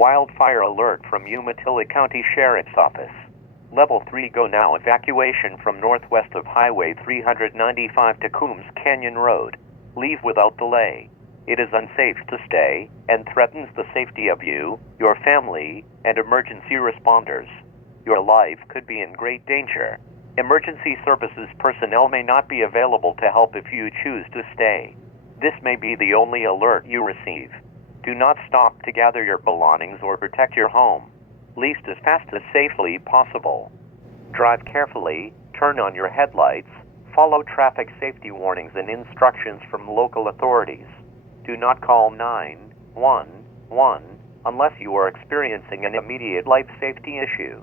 Wildfire alert from Umatilla County Sheriff's Office. Level 3 go now. Evacuation from northwest of Highway 395 to Coombs Canyon Road. Leave without delay. It is unsafe to stay and threatens the safety of you, your family, and emergency responders. Your life could be in great danger. Emergency services personnel may not be available to help if you choose to stay. This may be the only alert you receive. Do not stop to gather your belongings or protect your home. Leave as fast as safely possible. Drive carefully, turn on your headlights, follow traffic safety warnings and instructions from local authorities. Do not call 911 unless you are experiencing an immediate life safety issue.